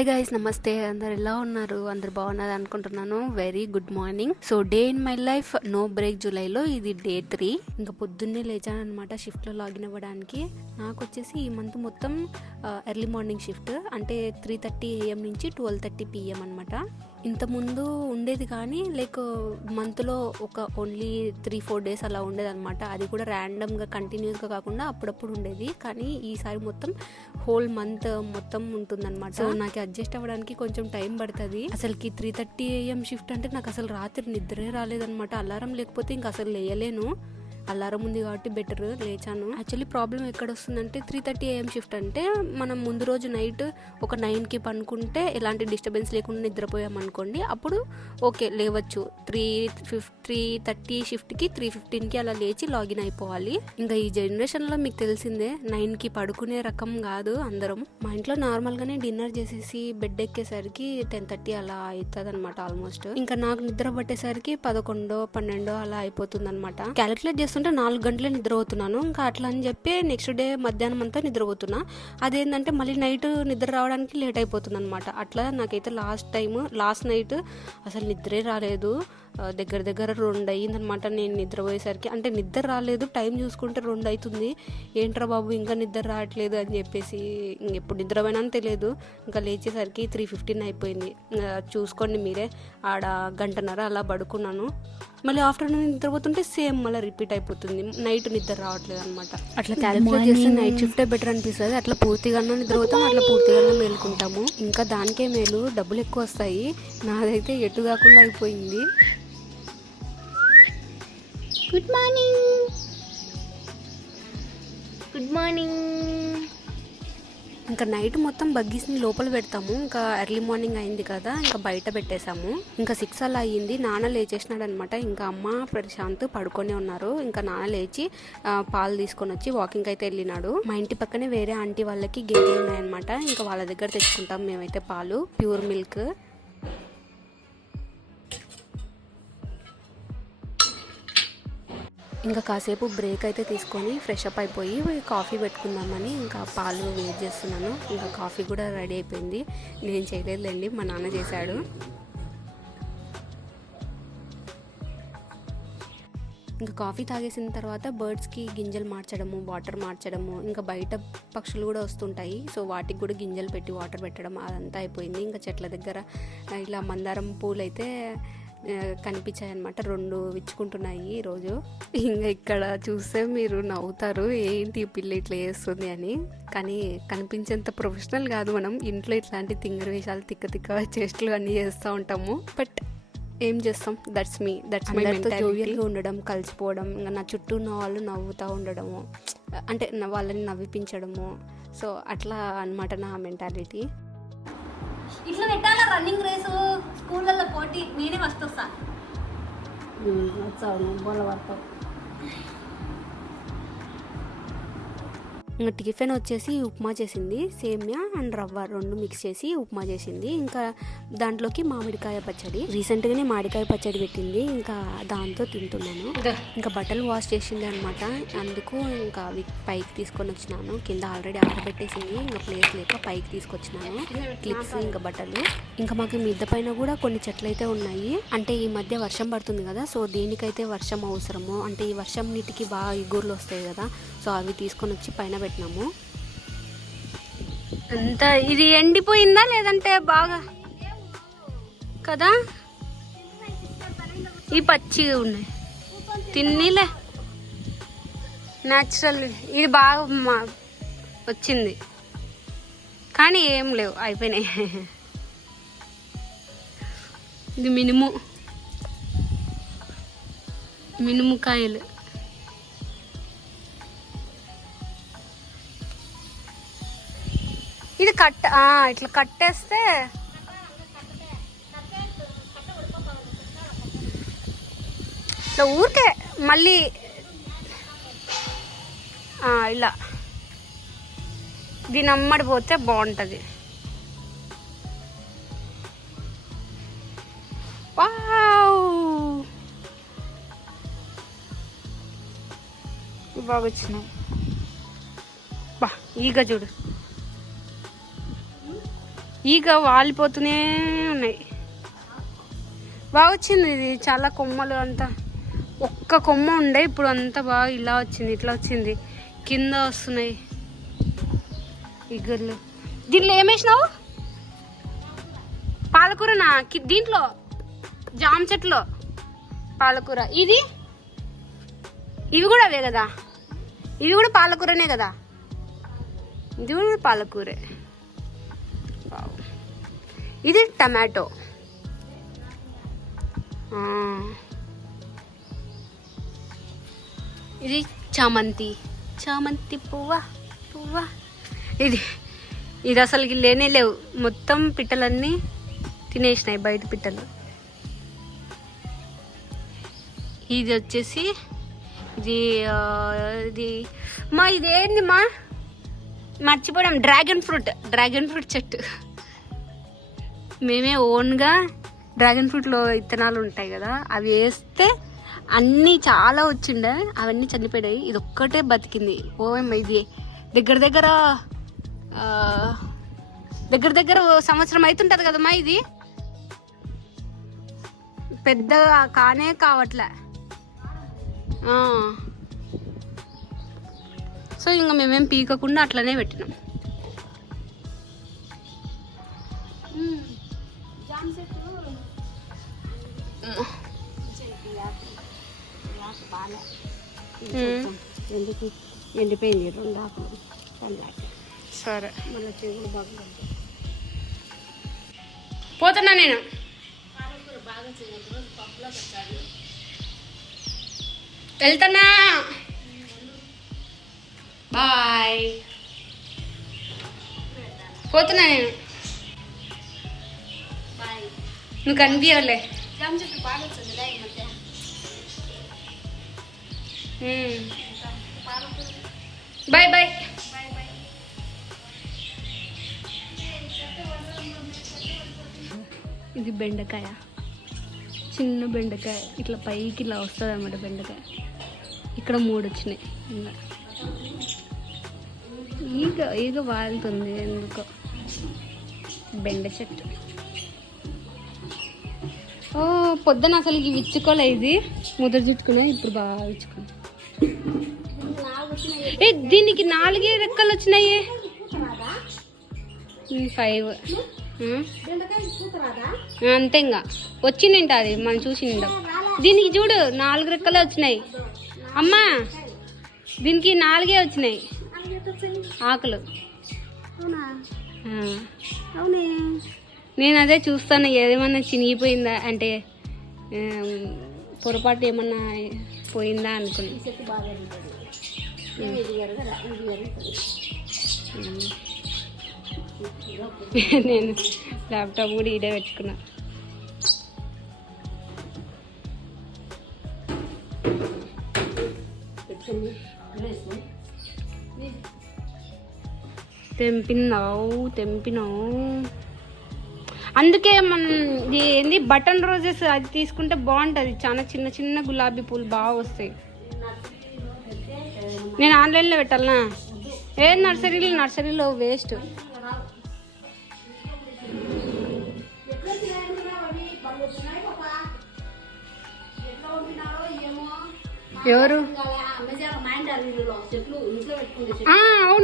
Hi guys, నమస్తే. అందరు ఎలా ఉన్నారు? అందరు బాగున్నారు అనుకుంటున్నాను. Very good morning. So day in my life no break జూలైలో ఇది డే 3. ఇంకా పొద్దున్నే లేచాను అనమాట షిఫ్ట్లో లాగిన్ అవ్వడానికి. నాకు వచ్చేసి ఈ మంత్ మొత్తం ఎర్లీ మార్నింగ్ షిఫ్ట్, అంటే 3:30 AM నుంచి 12:30 PM అనమాట. ఇంతకుముందు ఉండేది కానీ లైక్ మంత్లో ఒక ఓన్లీ 3-4 days అలా ఉండేది అనమాట. అది కూడా ర్యాండమ్గా కంటిన్యూస్గా కాకుండా అప్పుడప్పుడు ఉండేది. కానీ ఈసారి మొత్తం హోల్ మంత్ మొత్తం ఉంటుందన్నమాట. సో నాకు అడ్జస్ట్ అవ్వడానికి కొంచెం టైం పడుతుంది. అసలుకి 3:30 AM షిఫ్ట్ అంటే నాకు అసలు రాత్రి నిద్రే రాలేదనమాట. అలారం లేకపోతే ఇంక అసలు లేయలేను. అలారం ఉంది కాబట్టి బెటర్ లేచాను. యాక్చువల్లీ ప్రాబ్లం ఎక్కడ వస్తుందంటే 3:30 AM షిఫ్ట్ అంటే మనం ముందు రోజు నైట్ ఒక 9కి పనుకుంటే ఎలాంటి డిస్టర్బెన్స్ లేకుండా నిద్రపోయాం అనుకోండి, అప్పుడు ఓకే లేవచ్చు. 3:30 షిఫ్ట్కి 3:15కి అలా లేచి లాగిన్ అయిపోవాలి. ఇంకా ఈ జనరేషన్లో మీకు తెలిసిందే 9కి పడుకునే రకం కాదు అందరం. మా ఇంట్లో నార్మల్గానే డిన్నర్ చేసేసి బెడ్ ఎక్కేసరికి 10:30 అలా అవుతుంది అనమాట ఆల్మోస్ట్. ఇంకా నాకు నిద్ర పట్టేసరికి 11-12 అలా అయిపోతుంది అనమాట. క్యాలిక్యులేట్ చేస్తుంటే 4 గంటలే నిద్రపోతున్నాను. ఇంకా అట్లా అని చెప్పి నెక్స్ట్ డే మధ్యాహ్నం అంతా నిద్రపోతున్నా. అదేంటంటే మళ్ళీ నైట్ నిద్ర రావడానికి లేట్ అయిపోతుంది అనమాట. అట్లా నాకైతే లాస్ట్ నైట్ అసలు నిద్రే రాలేదు. దగ్గర 2 అయ్యిందనమాట నేను నిద్రపోయేసరికి. అంటే నిద్ర రాలేదు, టైం చూసుకుంటే 2 అవుతుంది. ఏంట్రా బాబు ఇంకా నిద్ర రావట్లేదు అని చెప్పేసి ఎప్పుడు నిద్రపోయినా తెలియదు. ఇంకా లేచేసరికి 3:15 అయిపోయింది. చూసుకోండి మీరే, ఆడ 1.5 గంట అలా పడుకున్నాను. మళ్ళీ ఆఫ్టర్నూన్ నిద్రపోతుంటే సేమ్ మళ్ళీ రిపీట్ అయిపోతుంది. నైట్ నిద్ర రావట్లేదు అనమాట. అట్లా క్యాలిక్యులేట్ చేస్తే నైట్ షిఫ్టే బెటర్ అనిపిస్తుంది. అట్లా పూర్తిగా నిద్రపోతాం, అట్లా పూర్తిగా మేలుకుంటాము. ఇంకా దానికే మేలు, డబ్బులు ఎక్కువ వస్తాయి. నాదైతే ఎటు కాకుండా అయిపోయింది. Good morning. ఇంకా నైట్ మొత్తం బగ్గీస్ని లోపల పెడతాము. ఇంకా ఎర్లీ మార్నింగ్ అయింది కదా, ఇంకా బయట పెట్టేశాము. ఇంకా 6 అలా అయ్యింది. నాన్న లేచేసినాడు అనమాట. ఇంకా అమ్మ ప్రశాంత్ పడుకొని ఉన్నారు. ఇంకా నాన్న లేచి పాలు తీసుకొని వచ్చి వాకింగ్ అయితే వెళ్ళినాడు. మా ఇంటి పక్కనే వేరే ఆంటీ వాళ్ళకి గేదెలు ఉన్నాయన్నమాట. ఇంకా వాళ్ళ దగ్గర తెచ్చుకుంటాం మేమైతే పాలు, ప్యూర్ మిల్క్. ఇంకా కాసేపు బ్రేక్ అయితే తీసుకొని ఫ్రెష్ అప్ అయిపోయి కాఫీ పెట్టుకుందామని ఇంకా పాలు వేడి చేస్తున్నాను. ఇంకా కాఫీ కూడా రెడీ అయిపోయింది. నేను చేయలేదులేండి, మా నాన్న చేశాడు. ఇంకా కాఫీ తాగేసిన తర్వాత బర్డ్స్కి గింజలు మార్చడము, వాటర్ మార్చడము, ఇంకా బయట పక్షులు కూడా వస్తుంటాయి. సో వాటికి కూడా గింజలు పెట్టి వాటర్ పెట్టడం అదంతా అయిపోయింది. ఇంకా చెట్ల దగ్గర ఇలా మందారం పూలు అయితే కనిపించాయి అనమాట. 2 విచ్చుకుంటున్నాయి ఈరోజు. ఇంకా ఇక్కడ చూస్తే మీరు నవ్వుతారు, ఏంటి పిల్ల ఇట్లా చేస్తుంది అని. కానీ కనిపించేంత ప్రొఫెషనల్ కాదు మనం. ఇంట్లో ఇట్లాంటి తింగర వేషాలు, తిక్క చేష్టలు అన్నీ చేస్తూ ఉంటాము. బట్ ఏం చేస్తాం, దట్స్ మీ జోవియల్గా ఉండడం, కలిసిపోవడం, ఇంకా నా చుట్టూ ఉన్న వాళ్ళు నవ్వుతూ ఉండడము, అంటే వాళ్ళని నవ్విపించడము. సో అట్లా అనమాట నా మెంటాలిటీ. ఇట్లా పెట్టాలా రన్నింగ్ రేసు స్కూళ్ళల్లో పోటీ, నేనే ఫస్ట్ వస్తా. ఇంకా టిఫిన్ వచ్చేసి ఉప్మా చేసింది. సేమియా అండ్ రవ్వ 2 మిక్స్ చేసి ఉప్మా చేసింది. ఇంకా దాంట్లోకి మామిడికాయ పచ్చడి, రీసెంట్గానే మామిడికాయ పచ్చడి పెట్టింది. ఇంకా దాంతో తింటున్నాను. ఇంకా బట్టలు వాష్ చేసింది అనమాట. అందుకు ఇంకా అవి పైకి తీసుకొని వచ్చినాను. కింద ఆల్రెడీ ఆరబెట్టేసింది, ఇంకా ప్లేస్ లేక పైకి తీసుకొచ్చినాను క్లిప్స్, ఇంకా బట్టలు. ఇంకా మాకు మిద్ద పైన కూడా కొన్ని చెట్లు అయితే ఉన్నాయి. అంటే ఈ మధ్య వర్షం పడుతుంది కదా, సో దేనికైతే వర్షం అవసరమో, అంటే ఈ వర్షం నీటికి బాగా ఇగుర్లు వస్తాయి కదా, సో అవి తీసుకొని వచ్చి పైన పెట్టినాము. అంత ఇది ఎండిపోయిందా లేదంటే బాగా కదా, ఈ పచ్చిగా ఉన్నాయి తిన్నీలే, న్యాచురల్. ఇది బాగా వచ్చింది కానీ ఏం లేవు, అయిపోయినాయి. ఇది మినుము కాయలు. ఇది ఇట్లా కట్టేస్తే ఇట్లా ఊరికే మళ్ళీ ఇలా దీని అమ్మడి పోతే బాగుంటుంది. బాగా వచ్చినాయి. ఈగ చూడు, ఈగ వాలిపోతూనే ఉన్నాయి. బాగా వచ్చింది ఇది, చాలా కొమ్మలు అంతా. ఒక్క కొమ్మ ఉండే, ఇప్పుడు అంతా బాగా ఇలా వచ్చింది, ఇట్లా వచ్చింది, కింద వస్తున్నాయి ఈగర్లు. దీంట్లో ఏమేసినావు? పాలకూరనా? దీంట్లో జామ చెట్లో పాలకూర. ఇవి కూడా అవే కదా, ఇవి కూడా పాలకూరనే కదా, ఇది కూడా పాలకూరే. ఇది టమాటో. ఇది చామంతి పువ్వా. ఇది అసలుకి లేనే లేవు, మొత్తం పిట్టలన్నీ తినేసినాయి, బయట పిట్టలు. ఇది వచ్చేసి ఇది మా ఇదేంది మా మర్చిపోయాం, డ్రాగన్ ఫ్రూట్ చెట్టు. మేమే ఓన్గా డ్రాగన్ ఫ్రూట్లో విత్తనాలు ఉంటాయి కదా, అవి వేస్తే అన్నీ చాలా వచ్చిండే, అవన్నీ చనిపోయాయి. ఇది ఒక్కటే బతికింది. ఓఎం ఇది దగ్గర సంవత్సరం అవుతుంటుంది కదమ్మా. ఇది పెద్దగా కానే కావట్లే. సో ఇంకా మేమేం పీకకుండా అట్లనే పెట్టినాం. ఎందుకు ఎండిపోయింది 2 ఆకులు. సరే మళ్ళీ చెవులు బాగా పోతున్నా నేను. వెళ్తున్నా, బాయ్. పోతున్నా నేను. నువ్వు కనిపించలే. జామ చెట్టు బాగా వచ్చిందిలే ఈ మధ్య. బాయ్. ఇది బెండకాయ, చిన్న బెండకాయ, ఇట్లా పైకి ఇలా వస్తుంది అన్నమాట బెండకాయ. ఇక్కడ 3 వచ్చినాయి. ఈగ వాలుతుంది ఎందుకో. బెండ చెట్టు. పొద్దున అసలు ఇవి విచ్చుకోలే, ఇది ముద్ర చుట్టుకున్నా, ఇప్పుడు బాగా విచ్చుకున్నా. దీనికి 4 రెక్కలు వచ్చినాయి. 5 అంతే, ఇంకా వచ్చిందంట, అది మనం చూసిండ. దీనికి చూడు 4 రెక్కలే వచ్చినాయి అమ్మా. దీనికి 4 వచ్చినాయి ఆకులు. నేను అదే చూస్తాను, ఏదేమన్నా చినిగిపోయిందా అంటే పొరపాటు ఏమన్నా పోయిందా అనుకున్నా. నేను ల్యాప్టాప్ కూడా ఈడే పెట్టుకున్నా. తెంపినావు. అందుకే మనం ఏంది బటన్ రోజెస్ అది తీసుకుంటే బాగుంటుంది. చాలా చిన్న గులాబీ పూలు బాగా వస్తాయి. నేను ఆన్లైన్లో పెట్టాలనా? నర్సరీలో వేస్ట్. ఎవరు?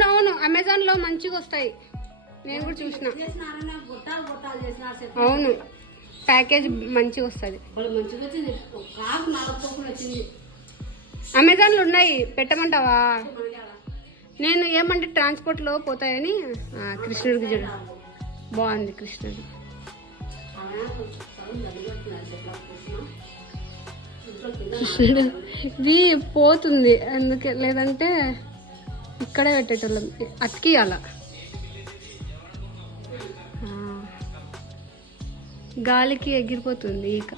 అవును, అమెజాన్లో మంచిగా వస్తాయి, నేను కూడా చూసిన. అవును, ప్యాకేజ్ మంచిగా వస్తుంది. అమెజాన్లో ఉన్నాయి, పెట్టమంటావా? నేను ఏమంటే ట్రాన్స్పోర్ట్లో పోతాయని. కృష్ణుడికి చూడ బాగుంది. కృష్ణుడు ఇది పోతుంది అందుకే, లేదంటే ఇక్కడే పెట్టేటోళ్ళం. అతికియాల, గాలికి ఎగిరిపోతుంది ఇక.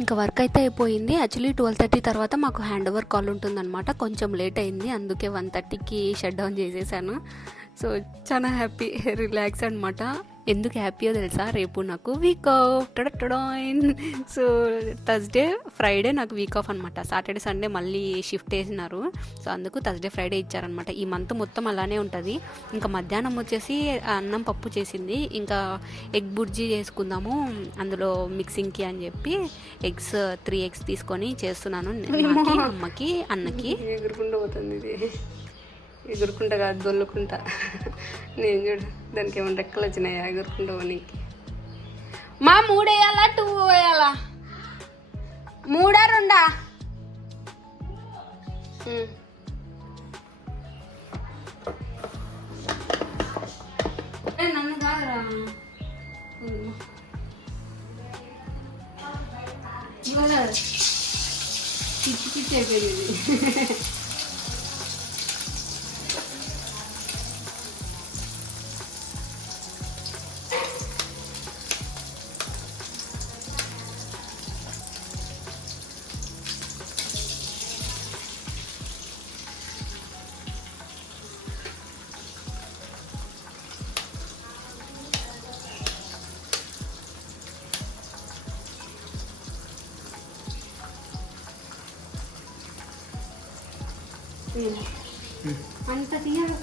ఇంకా వర్క్ అయితే అయిపోయింది. యాక్చువల్లీ 12:30 తర్వాత మాకు హ్యాండ్ ఓవర్ కాల్ ఉంటుందన్నమాట. కొంచెం లేట్ అయింది, అందుకే 1:30కి షట్ డౌన్ చేసేసాను. సో చాలా హ్యాపీ, రిలాక్స్ అనమాట. ఎందుకు హ్యాపీయో తెలుసా, రేపు నాకు వీక్ ఆఫ్ టడటడాయిన్. సో థర్స్డే ఫ్రైడే నాకు వీక్ ఆఫ్ అనమాట. సాటర్డే సండే మళ్ళీ షిఫ్ట్ వేసినారు. సో అందుకు థర్స్డే ఫ్రైడే ఇచ్చారనమాట. ఈ మంత్ మొత్తం అలానే ఉంటుంది. ఇంకా మధ్యాహ్నం వచ్చేసి అన్నం పప్పు చేసింది. ఇంకా ఎగ్ బుర్జీ చేసుకుందాము అందులో మిక్సింగ్కి అని చెప్పి 3 eggs తీసుకొని చేస్తున్నాను. నాకి, అమ్మకి, అన్నకి. ఎగురుకుంటూ పోతుంది ఇది. ఎగురుకుంటా కాదు, దొల్లుకుంటా. నేను చూడు, దానికి ఏమైనా రెక్కలు వచ్చినాయా ఎగురుకుంటా పోనీకి. మా 3 వేయాలా 2 వేయాలా? 3 2? నన్ను కాదురా, ఇవాళ పిచ్చి పిచ్చి అయిపోయింది. అంత తీయగా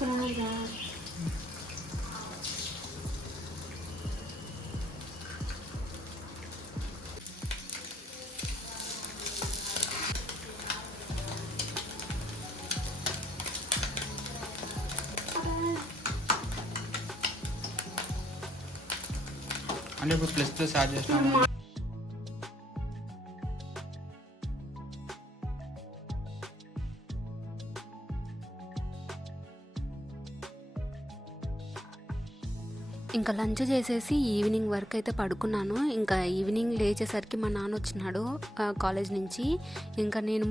అంటే ఇప్పుడు ప్లస్తో స్టార్ట్ చేస్తాను. ఇంకా లంచ్ చేసేసి ఈవినింగ్ వరకు అయితే పడుకున్నాను. ఇంకా ఈవినింగ్ లేచేసరికి మా నాన్న వచ్చినాడు కాలేజ్ నుంచి. ఇంకా నేను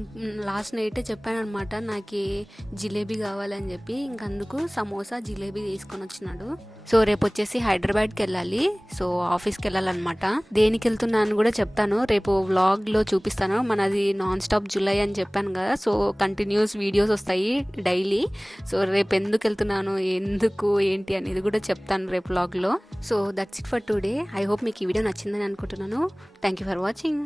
లాస్ట్ నైటే చెప్పాను అనమాట నాకు జిలేబీ కావాలని చెప్పి. ఇంక అందుకు సమోసా జిలేబీ తీసుకొని వచ్చినాడు. సో రేపు వచ్చేసి హైదరాబాద్కి వెళ్ళాలి. సో ఆఫీస్కి వెళ్ళాలన్నమాట. దేనికి వెళ్తున్నాను కూడా చెప్తాను, రేపు వ్లాగ్లో చూపిస్తాను. మనది నాన్ స్టాప్ జులై అని చెప్పాను కదా. సో కంటిన్యూస్ వీడియోస్ వస్తాయి డైలీ. సో రేపు ఎందుకు వెళ్తున్నాను, ఎందుకు ఏంటి అనేది కూడా చెప్తాను రేపు వ్లాగ్లో. So that's it for today. I hope మీకు ఈ వీడియో నచ్చిందని అనుకుంటున్నాను. Thank you for watching.